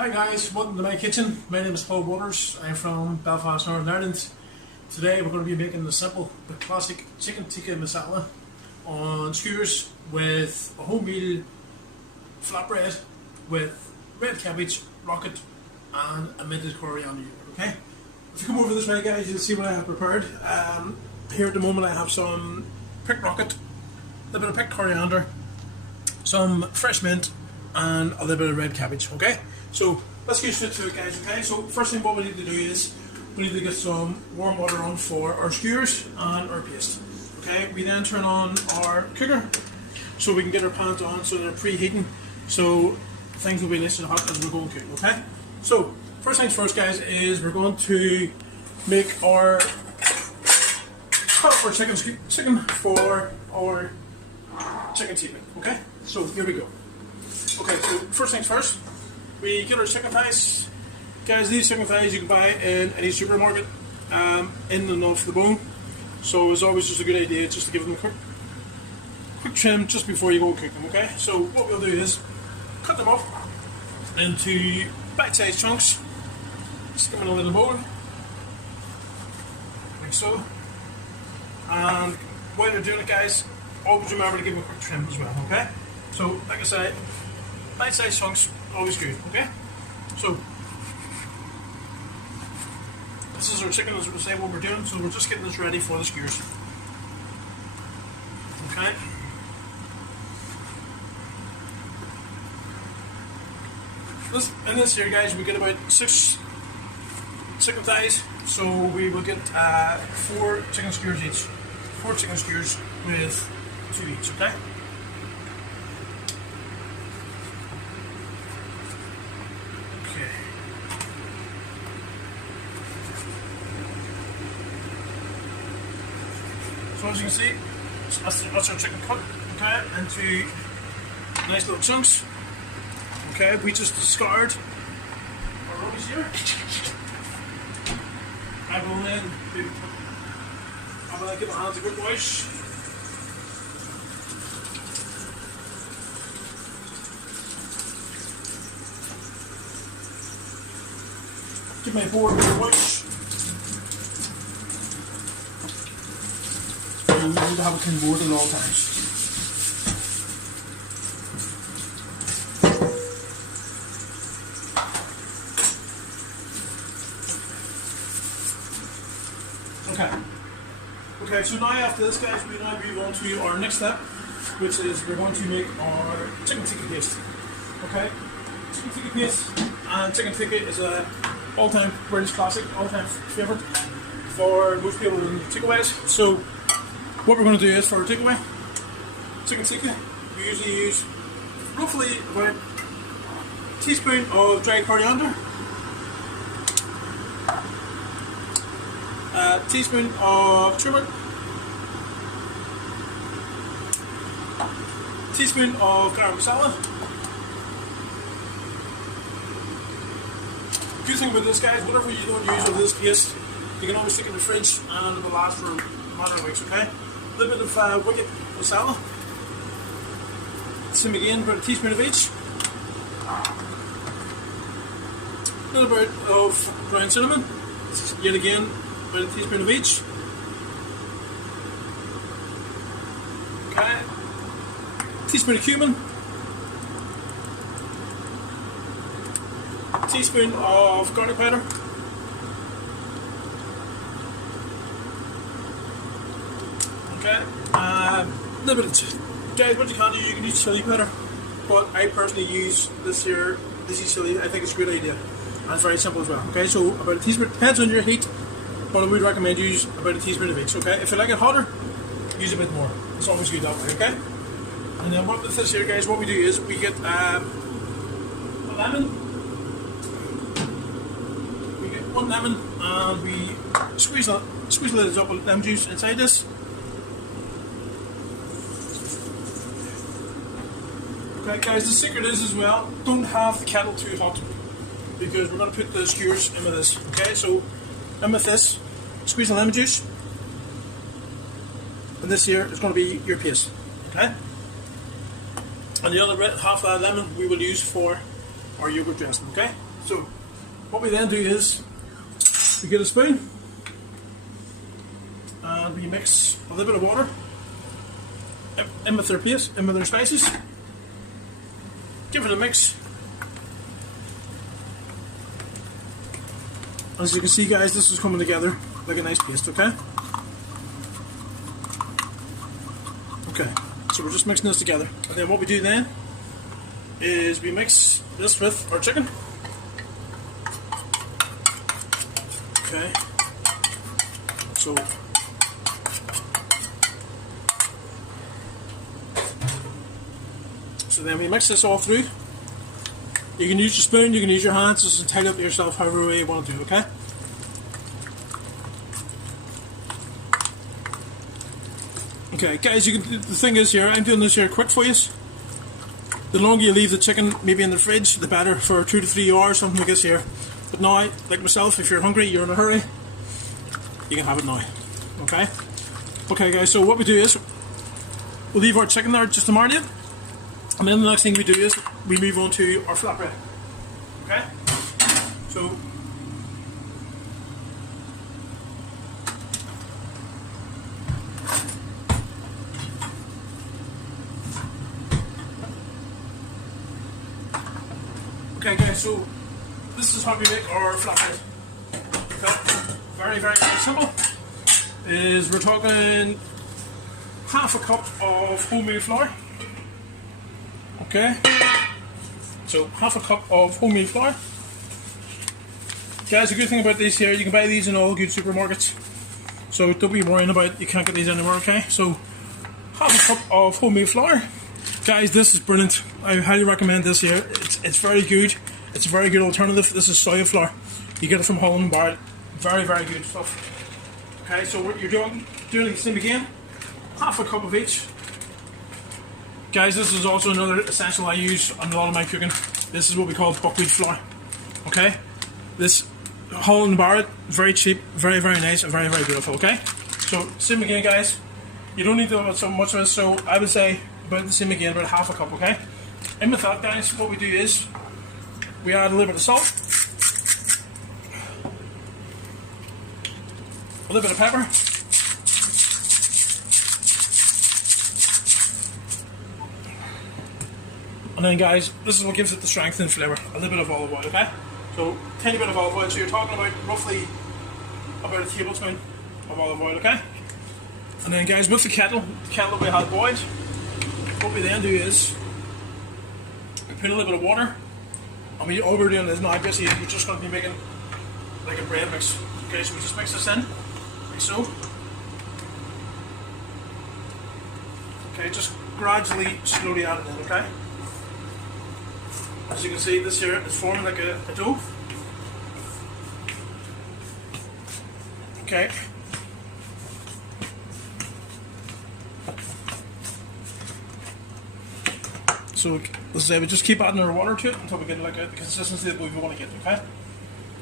Hi guys, welcome to my kitchen. My name is Paul Waters. I'm from Belfast, Northern Ireland. Today we're going to be making the simple but classic chicken tikka masala on skewers with a wholemeal flatbread with red cabbage, rocket and a minted coriander. Okay? If you come over this way guys, you'll see what I have prepared. Here at the moment I have some pricked rocket, a little bit of pricked coriander, some fresh mint and a little bit of red cabbage. Okay? So let's get straight to it guys, okay? So first thing what we need to do is we need to get some warm water on for our skewers and our paste. Okay, we then turn on our cooker so we can get our pans on so they're preheating, so things will be nice and hot as we're going to cook, okay? So first things first guys is we're going to make our chicken for our chicken tikka, okay? So here we go. Okay, so first things first, we get our chicken thighs. Guys, these chicken thighs you can buy in any supermarket, in and off the bone. So it's always just a good idea just to give them a quick trim just before you go cook them, okay? So what we'll do is cut them off into bite-sized chunks, stick them in a little bowl, like so. And while you're doing it guys, always remember to give them a quick trim as well, okay? So like I said, bite-sized chunks, always good, okay? So, this is our chicken, as we say what we're doing, so we're just getting this ready for the skewers. Okay? In this here, guys, we get about 6 chicken thighs, so we will get 4 chicken skewers each. 4 chicken skewers with 2 each, okay? So as you can see, that's our chicken cut, okay, into nice little chunks. Okay, we just discard our rubbish here. I will then give my hands a good wash. Give my board a good wash. You need to have a clean board at all times. Okay, so now after this guys, we now move on to our next step, which is we're going to make our chicken tikka paste. Okay, chicken tikka paste, and chicken tikka is a all-time British classic, all-time favourite for most people in takeaways. So what we're going to do is for our takeaway chicken tikka, we usually use roughly about a teaspoon of dried coriander, a teaspoon of turmeric, a teaspoon of garam masala. Good thing about this guys, whatever you don't use with this paste, you can always stick in the fridge and it will last for a matter of weeks, okay? A little bit of wicked masala. Same again, about a teaspoon of each. A little bit of ground cinnamon. Yet again, about a teaspoon of each. Okay. A teaspoon of cumin. A teaspoon of garlic powder. Okay, a little bit of guys, what you can do, you can use chili powder, but I personally use this chili. I think it's a good idea, and it's very simple as well. Okay, so about a teaspoon, depends on your heat, but I would recommend you use about a teaspoon of each. Okay, if you like it hotter, use a bit more. It's always good that way. Okay, and then what with this here, guys, what we do is we get a lemon. We get 1 lemon, and we squeeze a little drop of lemon juice inside this. Okay guys, the secret is as well, don't have the kettle too hot, because we're going to put the skewers in with this. Okay, so in with this, squeeze the lemon juice, and this here is going to be your paste. Okay, and the other half of that lemon we will use for our yogurt dressing. Okay, So what we then do is we get a spoon and we mix a little bit of water in with their paste, in with their spices. Give it a mix. As you can see, guys, this is coming together like a nice paste, okay? Okay, so we're just mixing this together. And then what we do then is we mix this with our chicken. Okay. So then we mix this all through. You can use your spoon, you can use your hands, just entirely up to yourself, however way you want to do, okay? Okay, guys, the thing is here, I'm doing this here quick for you. The longer you leave the chicken maybe in the fridge, the better, for 2 to 3 hours, something like this here. But now, like myself, if you're hungry, you're in a hurry, you can have it now, okay? Okay, guys, so what we do is, we'll leave our chicken there just to marinate. And then the next thing we do is we move on to our flatbread. Okay? So okay guys, so this is how we make our flatbread. Okay? Very, very, very simple. We're talking half a cup of wholemeal flour. Okay, so half a cup of wholemeal flour. Guys, the good thing about these here, you can buy these in all good supermarkets. So don't be worrying about you can't get these anywhere, okay? So half a cup of wholemeal flour. Guys, this is brilliant. I highly recommend this here. It's very good. It's a very good alternative. This is soya flour. You get it from Holland Barrett. Very, very good stuff. Okay, so what you're doing the same again. Half a cup of each. Guys, this is also another essential I use on a lot of my cooking. This is what we call buckwheat flour. Okay? This Holland Barrett, very cheap, very, very nice, and very, very beautiful. Okay? So, same again, guys. You don't need to have so much of this, so I would say about the same again, about half a cup, okay? And with that, guys, what we do is we add a little bit of salt, a little bit of pepper, and then, guys, this is what gives it the strength and flavour. A little bit of olive oil, okay? So, tiny bit of olive oil. So you're talking about roughly about a tablespoon of olive oil, okay? And then, guys, with the kettle we had boiled, what we then do is we put a little bit of water. I mean, all we're doing is now basically you're just going to be making like a bread mix. Okay, so we just mix this in, like so. Okay, just gradually, slowly add it in, okay? As you can see, this here is forming like a dough. Okay. So, as I say, we just keep adding our water to it until we get like the consistency that we want to get, okay?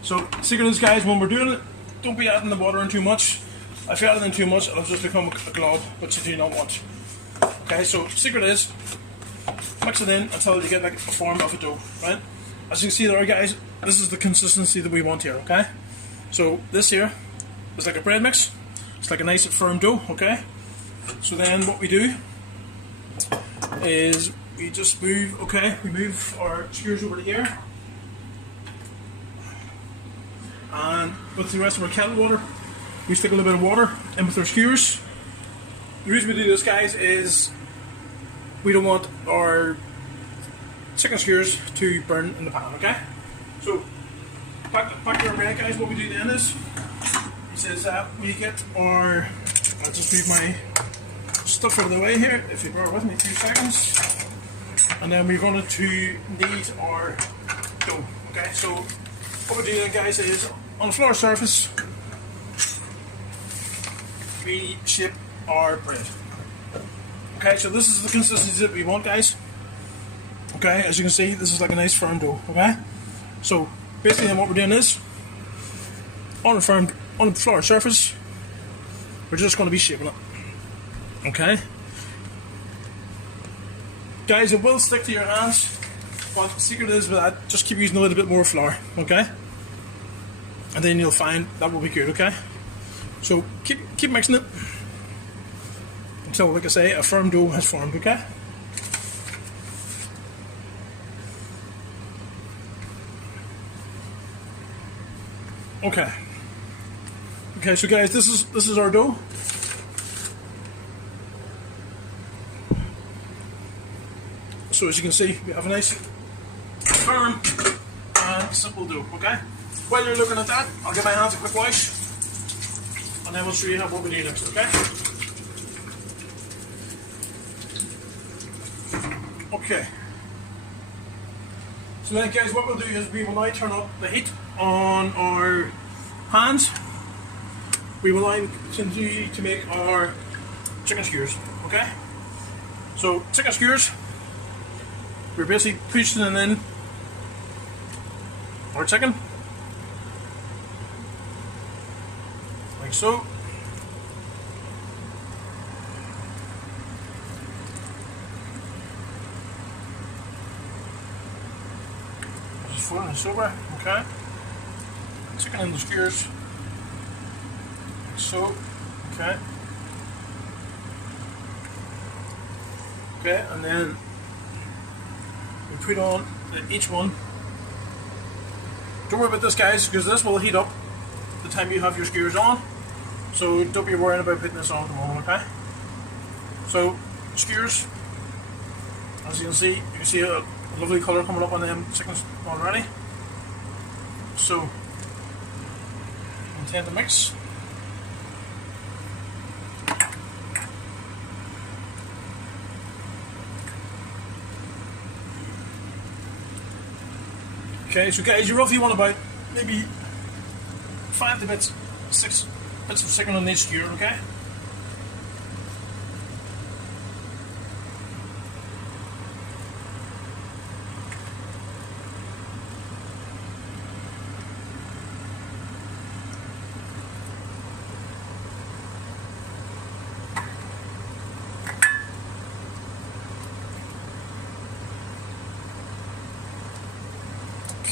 So, secret is, guys, when we're doing it, don't be adding the water in too much. If you add it in too much, it'll just become a glob, which you do not want. Okay, so secret is, mix it in until you get like a form of a dough, right? As you can see there, guys, this is the consistency that we want here, okay? So this here is like a bread mix. It's like a nice firm dough, okay? So then what we do is we just move, okay, we move our skewers over to here. And with the rest of our kettle water, we stick a little bit of water in with our skewers. The reason we do this, guys, is we don't want our chicken skewers to burn in the pan, okay? So, back to our bread, guys, what we do then is we get our, I'll just move my stuff out of the way here, if you bear with me 2 seconds. And then we're going to need our dough, okay? So, what we do then, guys, is on the flour surface, we shape our bread. Okay, so this is the consistency that we want, guys. Okay, as you can see, this is like a nice firm dough, okay? So, basically then what we're doing is, on the flour surface, we're just going to be shaping it. Okay? Guys, it will stick to your hands. But the secret is with that, just keep using a little bit more flour, okay? And then you'll find that will be good, okay? So keep mixing it until, like I say, a firm dough has formed, okay? Okay, so guys, this is our dough. So as you can see, we have a nice firm and simple dough, okay? While you're looking at that, I'll give my hands a quick wash and then we'll show you what we do next, okay? Okay. So then guys, what we'll do is we will now turn up the heat on our pans. We will now continue to make our chicken skewers, okay? So chicken skewers, we're basically pushing in our chicken, like so. Just folding this over, okay? Chicken in the skewers, like so, okay? Okay, and then we put on each one. Don't worry about this, guys, because this will heat up the time you have your skewers on. So don't be worrying about putting this on at the moment, okay? So skewers, as you can see a lovely colour coming up on them chickens already. So intend to mix. Okay, so guys, you roughly want about maybe 5 to 6 bits of chicken on each skewer, okay?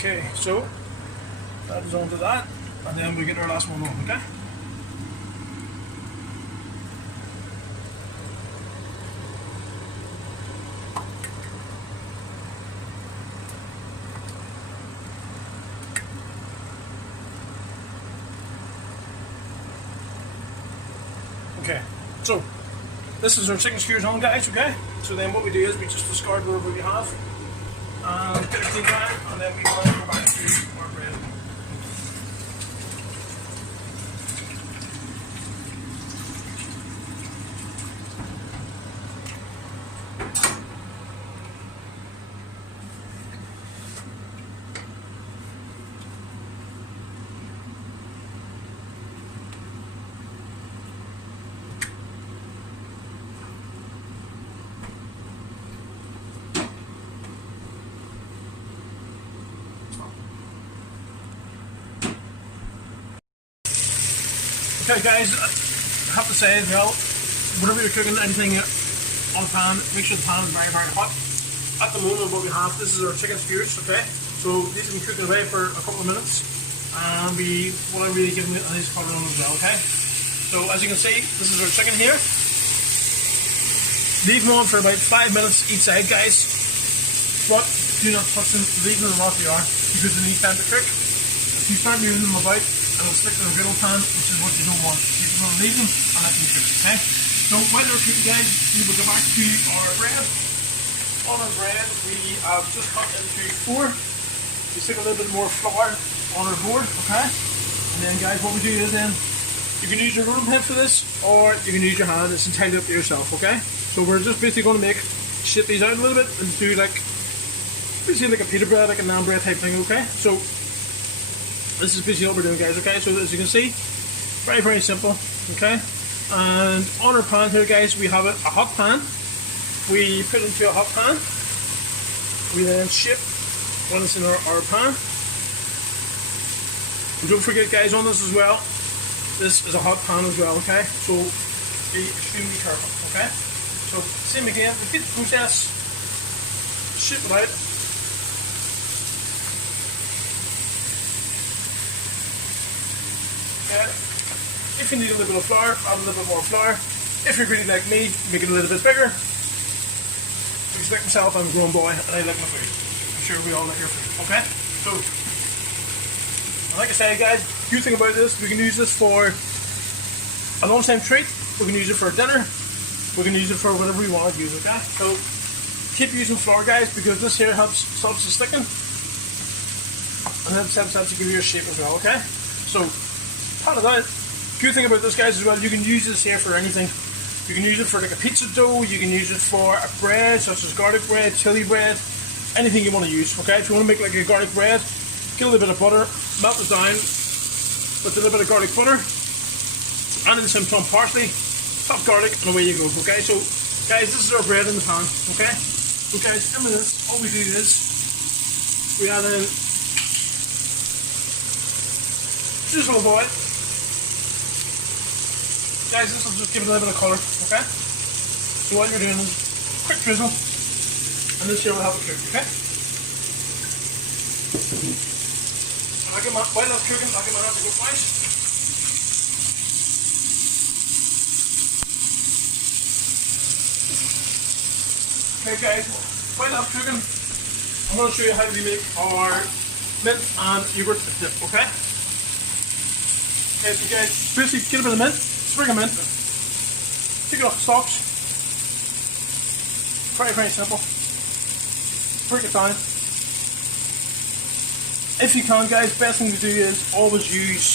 Okay, so that is onto that, and then we get our last one on, okay? Okay, so this is our chicken skewers on, guys, okay? So then what we do is we just discard whatever we have. Get everything dry, and then we go back to our bread. Okay guys, I have to say as well, whenever you're cooking anything on the pan, make sure the pan is very, very hot. At the moment what we have, this is our chicken skewers, okay? So these have been cooking away for a couple of minutes, and we want to really give them a nice colour on as well, okay? So as you can see, this is our chicken here. Leave them on for about 5 minutes each side, guys. But do not touch them, leave them off they are, because they need time to cook. If you start moving them about, it'll stick to the griddle pan, which is what you don't want. You're going to leave them and let them cook, okay? So while they're cooking, guys, we will go back to our bread. On our bread, we have just cut into 4. We stick a little bit more flour on our board, okay? And then, guys, what we do is then, you can use your rolling pin for this, or you can use your hand. It's entirely up to yourself, okay? So we're just basically going to shape these out a little bit and do basically like a pita bread, like a naan bread type thing, okay? So this is basically what we're doing, guys, okay? So as you can see, very, very simple, okay? And on our pan here, guys, we have a hot pan. We put it into a hot pan. We then shape when it's in our pan. And don't forget, guys, on this as well, this is a hot pan as well, okay? So be extremely careful, okay? So same again, repeat the process, shape it out, If you need a little bit of flour, add a little bit more flour. If you're greedy like me, make it a little bit bigger. Because like myself, I'm a grown boy and I like my food. I'm sure we all like your food, okay? So, like I said, guys, good thing about this, we can use this for a lunchtime treat, we can use it for dinner, we can use it for whatever we want to use, okay? So, keep using flour, guys, because this here stops the sticking and helps to give you a shape as well, okay? So, part of that, good thing about this, guys, as well, you can use this here for anything. You can use it for like a pizza dough, you can use it for a bread, such as garlic bread, chili bread, anything you want to use, okay? If you want to make like a garlic bread, get a little bit of butter, melt it down with a little bit of garlic butter, add in some parsley, top garlic, and away you go, okay? So, guys, this is our bread in the pan, okay? So, guys, in with this, all we do is we add in just a little oil. Guys, this will just give it a little bit of colour, okay? So what you're doing is quick drizzle, and this here will help it cook, okay? While that's cooking, I'll get my hand to go twice. Okay guys, while that's cooking, I'm going to show you how we make our mint and yogurt dip, okay? Okay, so guys, basically get a bit of mint, sprig of mint, take it off the stalks, very simple, break it down. If you can, guys, best thing to do is always use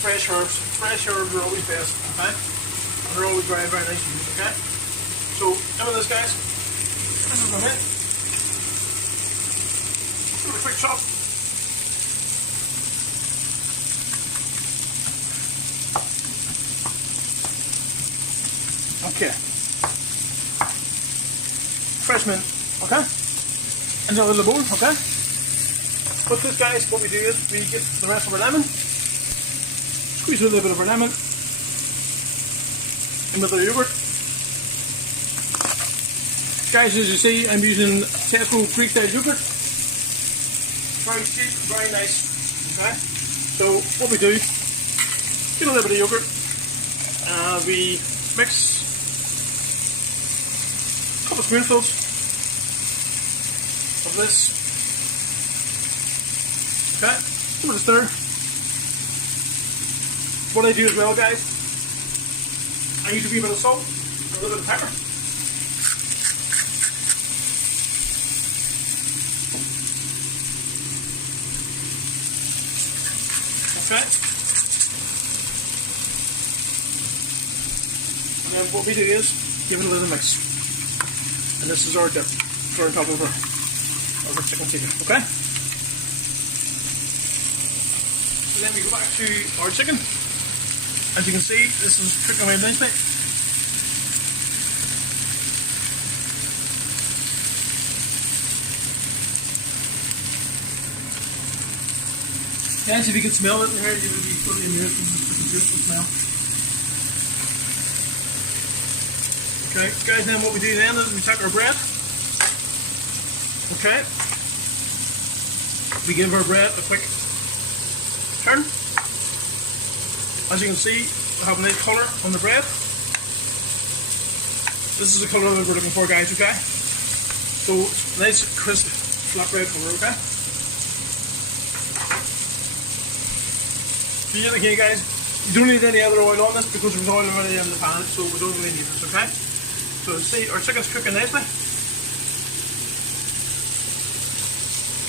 fresh herbs. Fresh herbs are always best, okay? And they're always very nice to use, okay? So, in with this, guys. This is my mint. Give it a quick chop. Okay. Fresh mint, okay? Into a little bowl, okay? With this, guys, what we do is we get the rest of our lemon, squeeze a little bit of our lemon in with the yogurt. Guys, as you see, I'm using Tesco Greek style yogurt. Very cheap, very nice. Okay? So what we do, get a little bit of yogurt, we mix a couple of spoonfuls of this. Okay, give it a stir. What I do as well, guys, I use a wee bit of salt and a little bit of pepper. Okay. And then what we do is give it a little mix. And this is our dip for on top of our chicken tikka, okay? And then we go back to our chicken. As you can see, this is cooking away nicely. Guys, if you can smell it in here, you would be totally amazed with the beautiful smell. Okay, guys, then what we do then is we take our bread. Okay. We give our bread a quick turn. As you can see, we have a nice colour on the bread. This is the colour that we're looking for, guys, okay? So, nice crisp flatbread colour, okay? So you again, guys, you don't need any other oil on this because there's oil already in the pan, so we don't really need this, okay? So see, our chicken's cooking nicely.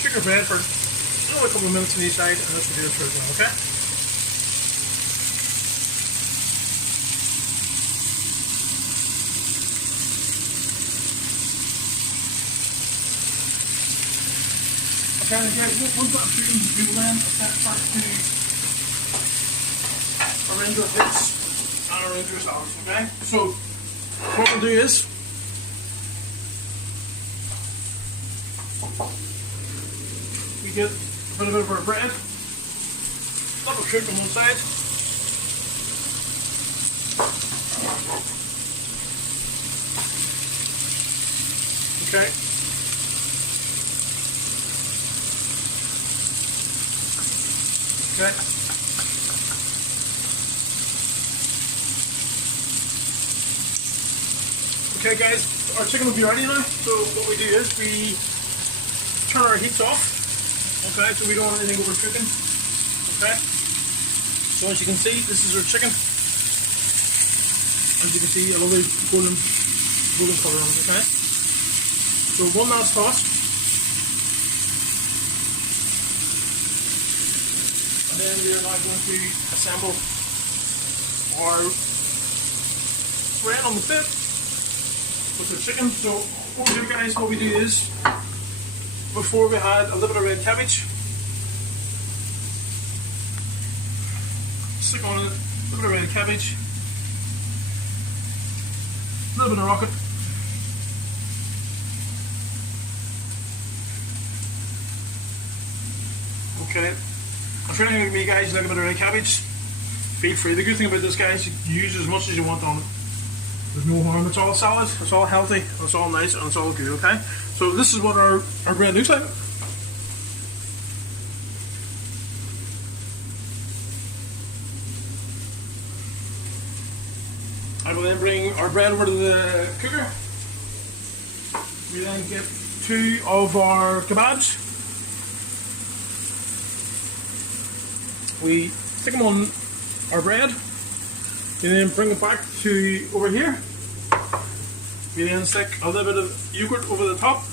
Cook your bread for another couple of minutes on each side, and this will do it for as well, okay? Okay, guys, once that's through, we will then start to arrange our bits and arrange our salads, okay? So, what we'll do is we get a bit of our bread, double cooked on one side. Okay. Okay. Okay guys, our chicken will be ready now. So what we do is we turn our heats off. Okay, so we don't want anything overcooking. Okay. So as you can see, this is our chicken. As you can see, a lovely golden colour on it, okay? So one last toss. And then we are now going to assemble our bread on the bit with the chicken. So what we do guys, what we do is, before we had a little bit of red cabbage, stick on it, a little bit of red cabbage, a little bit of rocket, okay. If you're anything like me guys, like a bit of red cabbage, feel free. The good thing about this guys, you can use as much as you want on it. There's no harm, it's all salad, it's all healthy, it's all nice, and it's all good, okay? So this is what our bread looks like. I will then bring our bread over to the cooker. We then get 2 of our kebabs. We stick them on our bread. We then bring it back to over here. We then stick a little bit of yogurt over the top.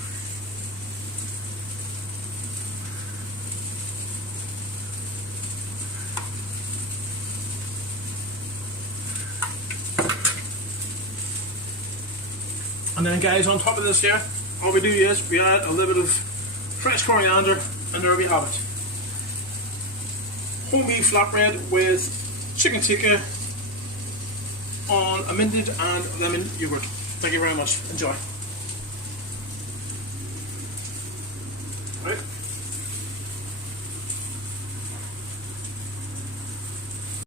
And then guys, on top of this here, all we do is we add a little bit of fresh coriander, and there we have it. Homemade flatbread with chicken tikka on a minted and lemon yogurt. Thank you very much. Enjoy.